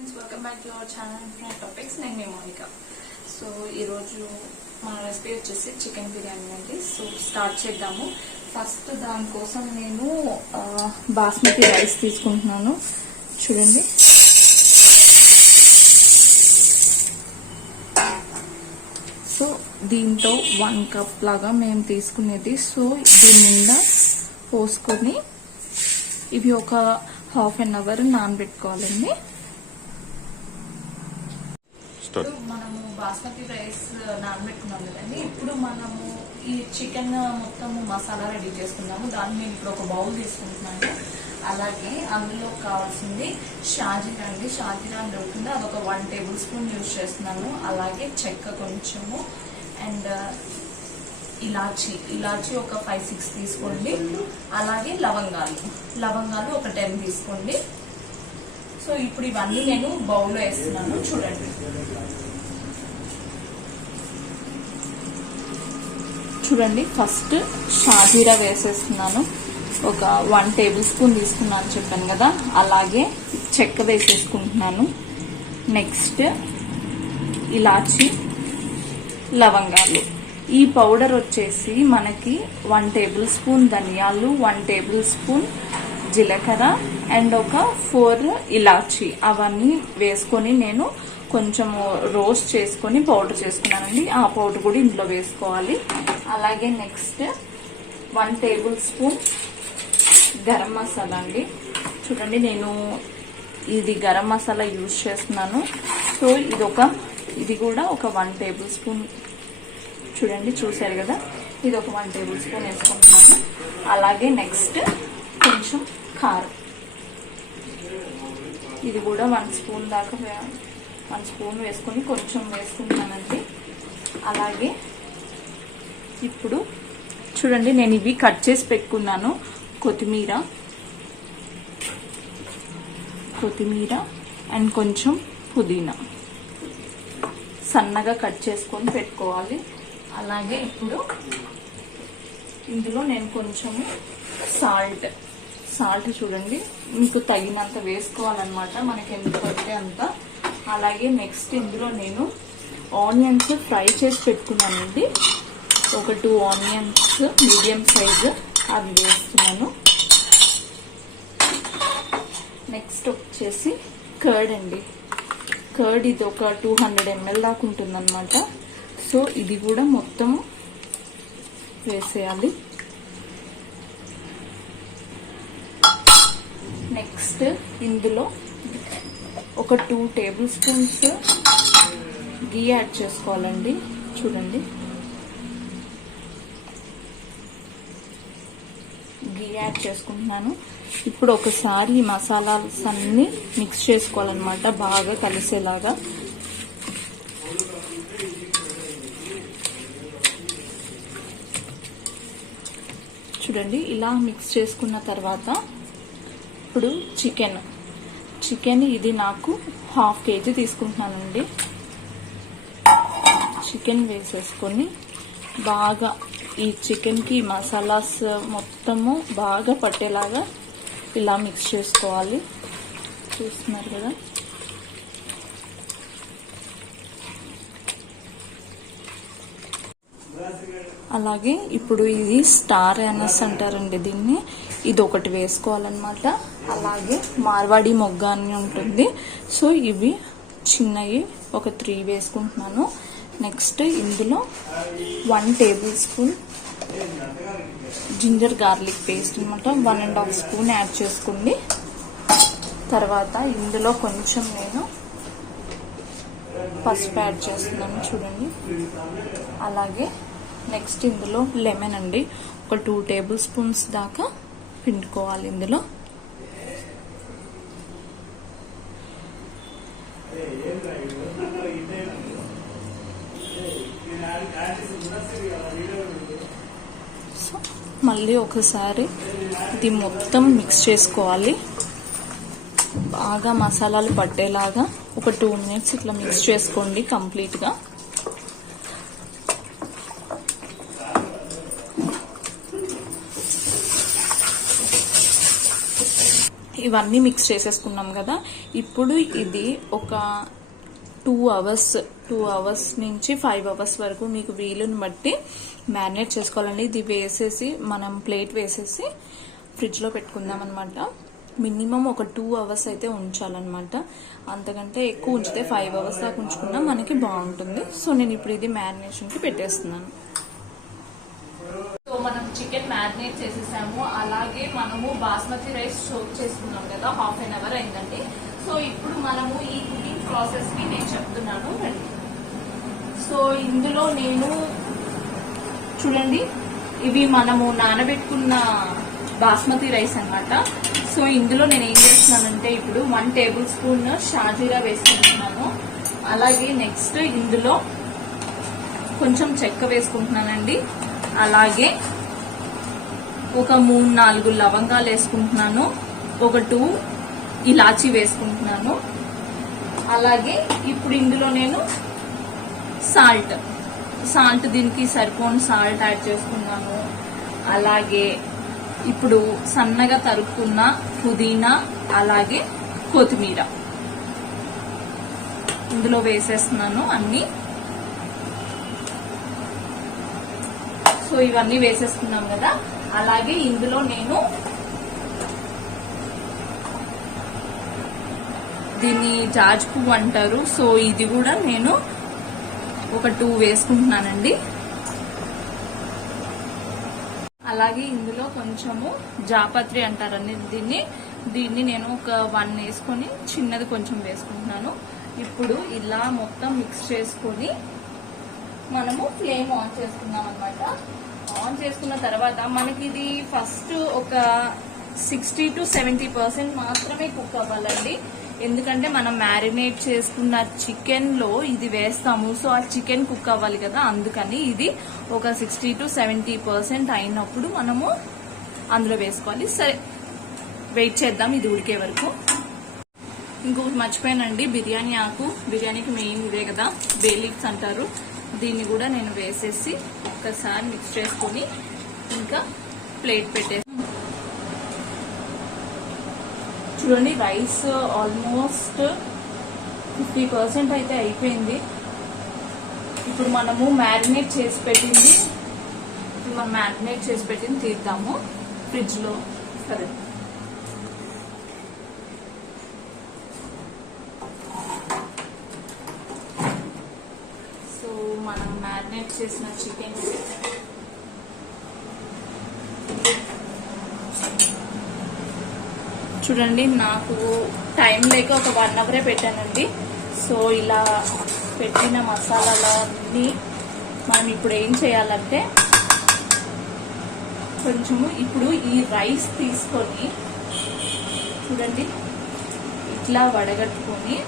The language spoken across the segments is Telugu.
Friends, welcome back to our channel friend topics. నేను మీ మోనిక. సో ఈరోజు మన రెసిపీ వచ్చేసి చికెన్ బిర్యానీ అండి. సో స్టార్ట్ చేద్దాము. ఫస్ట్ దానికోసం నేను బాస్మతి రైస్ తీసుకుంటున్నాను. చూడండి, సో దీంతో 1 కప్ లాగా మేము తీసుకునేది. సో దీని నిండా పోసుకొని ఇవి ఒక హాఫ్ అన్ అవర్ నానబెట్టుకోవాలండి. మనము బాస్మతి రైస్ నానబెట్టుకున్నాం కదండి. ఇప్పుడు మనము ఈ చికెన్ మొత్తం మసాలా రెడీ చేసుకున్నాము. దాన్ని నేను ఇప్పుడు ఒక బౌల్ తీసుకుంటున్నాను. అలాగే అందులో కావాల్సింది షాజీరా అండి. షాజీరా దొరుకుతుంది, అదొక 1 టేబుల్ స్పూన్ యూజ్ చేస్తున్నాను. అలాగే చెక్క కొంచెము అండ్ ఇలాచి ఒక 5-6 తీసుకోండి. అలాగే లవంగాలు ఒక 10 తీసుకోండి. సో ఇప్పుడు ఇవన్నీ నేను బౌల్లో వేస్తున్నాను. చూడండి, ఫస్ట్ షాజీరా వేసేస్తున్నాను. ఒక 1 టేబుల్ స్పూన్ తీసుకున్నాను చెప్పాను కదా. అలాగే చెక్క వేసేసుకుంటున్నాను. నెక్స్ట్ ఇలాచి, లవంగాలు. ఈ పౌడర్ వచ్చేసి మనకి 1 టేబుల్ స్పూన్ ధనియాలు, 1 టేబుల్ స్పూన్ జీలకర్ర అండ్ ఒక 4 ఇలాచి అవన్నీ వేసుకొని నేను కొంచెము రోస్ట్ చేసుకొని పౌడర్ చేసుకున్నానండి. ఆ పౌడర్ కూడా ఇందులో వేసుకోవాలి. అలాగే next 1 table spoon garam masala అండి. చూడండి, నేను ఇది గరం మసాలా యూజ్ చేస్తున్నాను. సో ఇది కూడా ఒక 1 టేబుల్ స్పూన్. చూడండి, చూసారు కదా, ఇది ఒక 1 టేబుల్ స్పూన్ వేసుకుంటున్నాను. అలాగే నెక్స్ట్ కొంచెం కారం, ఇది కూడా 1 స్పూన్ దాకా 1 స్పూన్ వేసుకొని కొంచెం వేసుకుంటానండి. అలాగే ఇప్పుడు చూడండి, నేను ఇవి కట్ చేసి పెట్టుకున్నాను. కొత్తిమీర అండ్ కొంచెం పుదీనా సన్నగా కట్ చేసుకొని పెట్టుకోవాలి. అలాగే ఇప్పుడు ఇందులో నేను కొంచెము సాల్ట్ చూడండి, మీకు తగినంత వేసుకోవాలన్నమాట, మనకి ఎంత పడితే అంత. అలాగే నెక్స్ట్ ఇందులో నేను ఆనియన్స్ ఫ్రై చేసి పెట్టుకున్నానండి. ఒక 2 ఆనియన్స్ మీడియం సైజు అవి వేస్తున్నాను. నెక్స్ట్ వచ్చేసి కర్డ్ అండి. కర్డ్ ఇది ఒక 200 ml దాకా ఉంటుందన్నమాట. సో ఇది కూడా మొత్తం వేసేయాలి. నెక్స్ట్ ఇందులో ఒక 2 టేబుల్ స్పూన్స్ గీ యాడ్ చేసుకోవాలండి. చూడండి, గీ యాడ్ చేసుకుంటున్నాను. ఇప్పుడు ఒకసారి ఈ మసాలాస్ అన్ని మిక్స్ చేసుకోవాలన్నమాట, బాగా కలిసేలాగా. చూడండి, ఇలా మిక్స్ చేసుకున్న తర్వాత ఇప్పుడు చికెన్ ఇది నాకు 1/2 kg తీసుకుంటున్నానండి. చికెన్ వేసేసుకొని బాగా ఈ చికెన్కి మసాలాస్ మొత్తము బాగా పట్టేలాగా ఇలా మిక్స్ చేసుకోవాలి. చూస్తున్నారు కదా. అలాగే ఇప్పుడు ఇది స్టార్ అనస్ అంటారండి దీన్ని. ఇది ఒకటి వేసుకోవాలన్నమాట. అలాగే మార్వాడి మొగ్గ అని ఉంటుంది. సో ఇవి చిన్నవి ఒక 3 వేసుకుంటున్నాను. నెక్స్ట్ ఇందులో 1 tablespoon ginger garlic paste అనమాట, 1.5 స్పూన్ యాడ్ చేసుకోండి. తర్వాత ఇందులో కొంచెం నేను పసుపు యాడ్ చేస్తున్నాను. చూడండి, అలాగే నెక్స్ట్ ఇందులో లెమన్ అండి, ఒక 2 టేబుల్ స్పూన్స్ దాకా పిండుకోవాలి ఇందులో. సో మళ్ళీ ఒకసారి ఇది మొత్తం మిక్స్ చేసుకోవాలి. బాగా మసాలాలు పట్టేలాగా ఒక 2 మినిట్స్ ఇట్లా మిక్స్ చేసుకోండి కంప్లీట్గా. ఇవన్నీ మిక్స్ చేసేసుకున్నాం కదా. ఇప్పుడు ఇది ఒక 2 అవర్స్ నుంచి 5 అవర్స్ వరకు మీకు వీలుని బట్టి మ్యారినేట్ చేసుకోవాలండి. ఇది వేసేసి మనం ప్లేట్ వేసేసి ఫ్రిడ్జ్లో పెట్టుకుందాం అనమాట. మినిమం ఒక 2 అవర్స్ అయితే ఉంచాలన్నమాట. అంతకంటే ఎక్కువ ఉంచితే 5 అవర్స్ దాకా ఉంచుకున్నా మనకి బాగుంటుంది. సో నేను ఇప్పుడు ఇది మ్యారినేషన్కి పెట్టేస్తున్నాను. సో మనం చికెన్ మ్యారినేట్ చేసేసాము. అలాగే మనము బాస్మతి రైస్ సోక్ చేసుకున్నాం కదా, హాఫ్ అన్ అవర్ అయిందండి. సో ఇప్పుడు మనము ఈ కుకింగ్ ప్రాసెస్ కి నేను చెప్తున్నాను. సో ఇందులో నేను చూడండి, ఇవి మనము నానబెట్టుకున్న బాస్మతి రైస్ అన్నమాట. సో ఇందులో నేను ఏం చేస్తున్నానంటే ఇప్పుడు 1 టేబుల్ స్పూన్ షాజీరా వేసుకుంటున్నాను. అలాగే నెక్స్ట్ ఇందులో కొంచెం చెక్క వేసుకుంటున్నానండి. అలాగే ఒక 3-4 లవంగాలు వేసుకుంటున్నాను. ఒక 2 ఇలాచీ వేసుకుంటున్నాను. అలాగే ఇప్పుడు ఇందులో నేను సాల్ట్ దీనికి సరిపోని సాల్ట్ యాడ్ చేసుకున్నాను. అలాగే ఇప్పుడు సన్నగా తరుక్కున్న పుదీనా అలాగే కొత్తిమీర ఇందులో వేసేస్తున్నాను అన్ని. సో ఇవన్నీ వేసేసుకున్నాం కదా. అలాగే ఇందులో నేను దీన్ని జాజి పువ్వు అంటారు. సో ఇది కూడా నేను ఒక 2 వేసుకుంటున్నానండి. అలాగే ఇందులో కొంచెము జాపత్రి అంటారండి దీన్ని నేను ఒక 1 వేసుకొని చిన్నది కొంచెం వేసుకుంటున్నాను. ఇప్పుడు ఇలా మొత్తం మిక్స్ చేసుకొని మనము ఫ్లేమ్ ఆన్ చేసుకున్నాం అనమాట. ఆన్ చేసుకున్న తర్వాత మనకి ఇది ఫస్ట్ ఒక 60 to 70% మాత్రమే కుక్ అవ్వాలండి. ఎందుకంటే మనం మ్యారినేట్ చేసుకున్న చికెన్ లో ఇది వేస్తాము. సో ఆ చికెన్ కుక్ అవ్వాలి కదా, అందుకని ఇది ఒక 60 to 70% అయినప్పుడు మనము అందులో వేసుకోవాలి. సరే వెయిట్ చేద్దాం ఇది ఉడికే వరకు. ఇంకొకటి మర్చిపోయానండి, బిర్యానీ ఆకు. బిర్యానీకి మెయిన్ ఇదే కదా, బే లీవ్స్ అంటారు. దీన్ని కూడా నేను వేసేసి ఒక్కసారి మిక్స్ చేసుకొని ఇంకా ప్లేట్ పెట్టేసి చూడండి. రైస్ ఆల్మోస్ట్ 50% అయితే అయిపోయింది. ఇప్పుడు మనము మ్యారినేట్ చేసి పెట్టింది తీద్దాము ఫ్రిడ్జ్ లో. సరే మనం మ్యారినేట్ చేసిన చికెన్ చూడండి, నాకు టైం లేక ఒక 1 అవరే పెట్టానండి. సో ఇలా పెట్టిన మసాలాలన్నీ మనం ఇప్పుడు ఏం చేయాలంటే కొంచెము ఇప్పుడు ఈ రైస్ తీసుకొని చూడండి ఇట్లా వడగట్టుకొని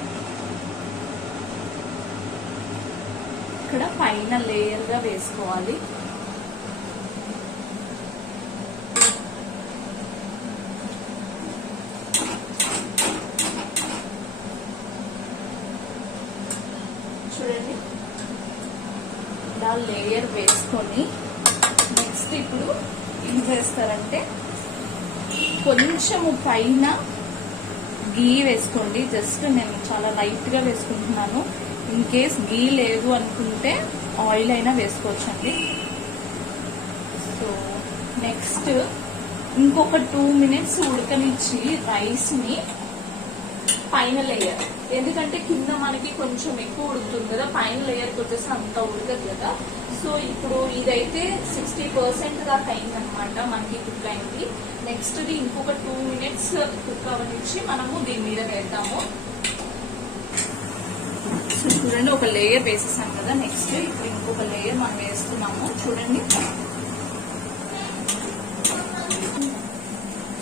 ఇక్కడ పైన లేయర్ గా వేసుకోవాలి. చూడండి ఇలా లేయర్ వేసుకొని నెక్స్ట్ ఇప్పుడు ఏం చేస్తారంటే కొంచెము పైన గీ వేసుకోండి. జస్ట్ నేను చాలా లైట్ గా వేసుకుంటున్నాను. ఇన్ కేస్ గీ లేదు అనుకుంటే ఆయిల్ అయినా వేసుకోవచ్చండి. సో నెక్స్ట్ ఇంకొక 2 minutes ఉడకనిచ్చి రైస్ ని పైన లేయర్, ఎందుకంటే కింద మనకి కొంచెం ఎక్కువ ఉడుకుతుంది కదా, పైన లేయర్కి వచ్చేసి అంత ఉడకదు కదా. సో ఇప్పుడు ఇదైతే 60% దాకా అయిందనమాట మనకి కుక్ అయింది. నెక్స్ట్ ఇంకొక 2 minutes కుక్ అవనిచ్చి మనము దీని మీద వేద్దాము. సో చూడండి ఒక లేయర్ వేసేసాం కదా. నెక్స్ట్ ఇప్పుడు ఇంకొక లేయర్ మనం వేస్తున్నాము. చూడండి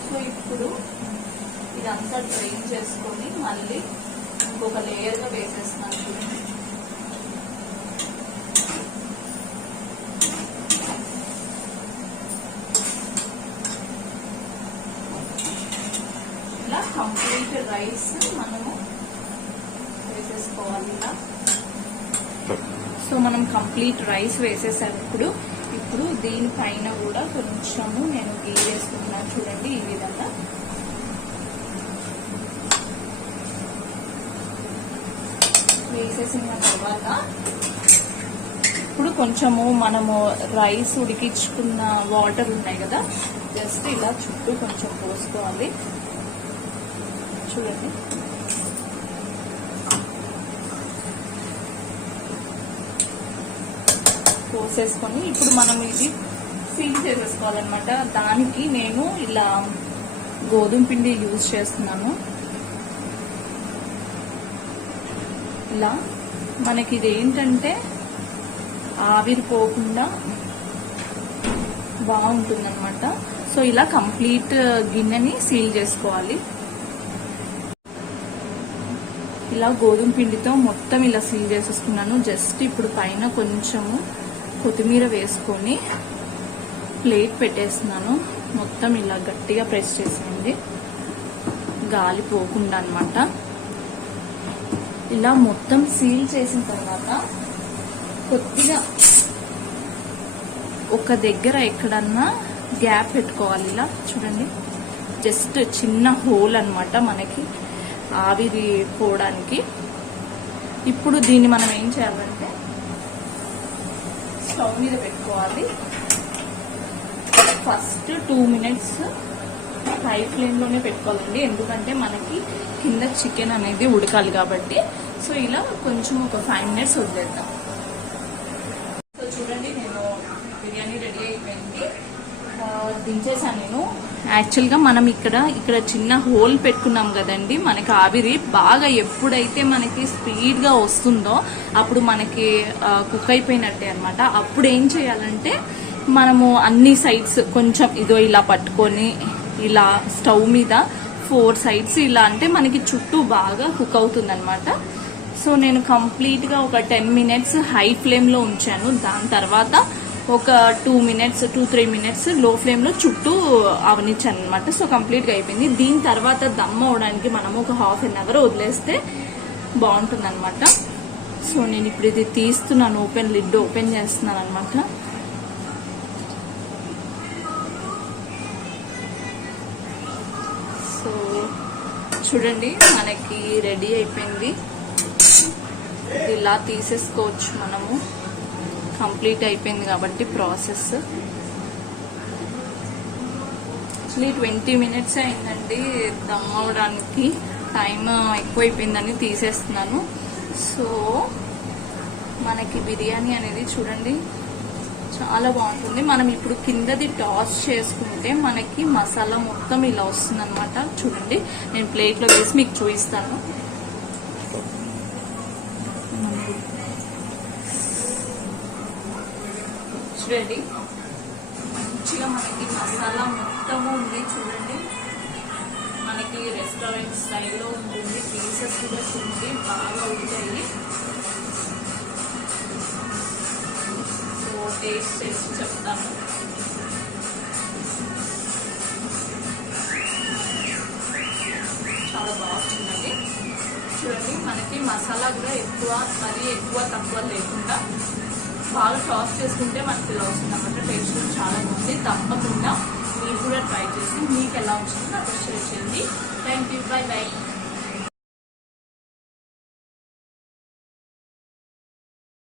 సో ఇప్పుడు ఇదంతా డ్రైన్ చేసుకొని మళ్ళీ ఇంకొక లేయర్ గా వేసేస్తున్నాను. చూడండి ఇలా కంప్లీట్ రైస్ మనము వేసేసుకోవాలి ఇలా. సో మనం కంప్లీట్ రైస్ వేసేసాము. ఇప్పుడు దీనిపైన కూడా కొంచెము నేను గీ వేసుకుంటున్నాను. చూడండి ఈ విధంగా వేసేసిన తర్వాత ఇప్పుడు కొంచెము మనము రైస్ ఉడికించుకున్న వాటర్ ఉన్నాయి కదా, జస్ట్ ఇలా చుట్టూ కొంచెం పోసుకోవాలి. చూడండి, పోసేసుకొని ఇప్పుడు మనం ఇది ఫిల్ చేసేసుకోవాలన్నమాట. దానికి నేను ఇలా గోధుమ పిండి యూజ్ చేస్తున్నాను. ఇలా మనకి ఇది ఏంటంటే ఆవిరిపోకుండా బాగుంటుందన్నమాట. సో ఇలా కంప్లీట్ గిన్నెని సీల్ చేసుకోవాలి. ఇలా గోధుమ పిండితో మొత్తం ఇలా సీల్ చేసేసుకున్నాను. జస్ట్ ఇప్పుడు పైన కొంచెము కొత్తిమీర వేసుకొని ప్లేట్ పెట్టేస్తున్నాను. మొత్తం ఇలా గట్టిగా ప్రెస్ చేసేయండి, గాలి పోకుండా అన్నమాట. ఇలా మొత్తం సీల్ చేసిన తర్వాత కొద్దిగా ఒక దగ్గర ఎక్కడన్నా గ్యాప్ పెట్టుకోవాలి. ఇలా చూడండి, జస్ట్ చిన్న హోల్ అన్నమాట మనకి ఆవిరి పోవడానికి. ఇప్పుడు దీన్ని మనం ఏం చేయాలంటే స్టవ్ మీద పెట్టుకోవాలి. ఫస్ట్ 2 minutes హై ఫ్లేమ్లోనే పెట్టుకోవాలండి, ఎందుకంటే మనకి కింద చికెన్ అనేది ఉడకాలి కాబట్టి. సో ఇలా కొంచెం ఒక 5 minutes వదిలేద్దాం. సో చూడండి, నేను బిర్యానీ రెడీ అయిపోయింది, దించేసాను నేను. యాక్చువల్గా మనం ఇక్కడ చిన్న హోల్ పెట్టుకున్నాం కదండి, మనకి ఆవిరి బాగా ఎప్పుడైతే మనకి స్పీడ్గా వస్తుందో అప్పుడు మనకి కుక్ అయిపోయినట్టే అనమాట. అప్పుడు ఏం చేయాలంటే మనము అన్ని సైడ్స్ కొంచెం ఇదో ఇలా పట్టుకొని ఇలా స్టవ్ మీద 4 sides ఇలా అంటే మనకి చుట్టూ బాగా కుక్ అవుతుంది అనమాట. సో నేను కంప్లీట్గా ఒక 10 minutes హై ఫ్లేమ్లో ఉంచాను. దాని తర్వాత ఒక 2-3 minutes లో ఫ్లేమ్లో చుట్టూ అవనిచ్చాను అనమాట. సో కంప్లీట్గా అయిపోయింది. దీని తర్వాత దమ్ అవడానికి మనము ఒక 1/2 hour వదిలేస్తే బాగుంటుంది అనమాట. సో నేను ఇప్పుడు ఇది తీస్తున్నాను, లిడ్ ఓపెన్ చేస్తున్నాను అనమాట. సో చూడండి, మనకి రెడీ అయిపోయింది. ఇలా తీసేసుకోవచ్చు మనము, కంప్లీట్ అయిపోయింది కాబట్టి ప్రాసెస్. యాక్చువల్లీ 20 minutes అయిందండి దమ్ అవడానికి, టైం ఎక్కువైపోయిందని తీసేస్తున్నాను. సో మనకి బిర్యానీ అనేది చూడండి చాలా బాగుంటుంది. మనం ఇప్పుడు కిందది టాస్ చేసుకుంటే మనకి మసాలా మొత్తం ఇలా వస్తుంది అనమాట. చూడండి, నేను ప్లేట్లో వేసి మీకు చూపిస్తాను. చూడండి, మంచిగా మనకి మసాలా మొత్తము ఉంది. చూడండి, మనకి రెస్టారెంట్ స్టైల్లో ఉంటుంది. పీసెస్ కూడా చూడండి బాగా ఉంటాయి. సో టేస్ట్ చేసి చెప్తాను. చాలా బాగుంటుందండి. చూడండి, మనకి మసాలా కూడా మరీ ఎక్కువ తక్కువ లేకుండా బాగా టాస్ చేసుకుంటే మనకి ఇలా వస్తుంది అన్నమాట. టేస్ట్ కూడా చాలా బాగుంది. తప్పకుండా మీరు కూడా ట్రై చేసి మీకు ఎలా వచ్చిందో నాకు షేర్ చేయండి. Thank you, by by.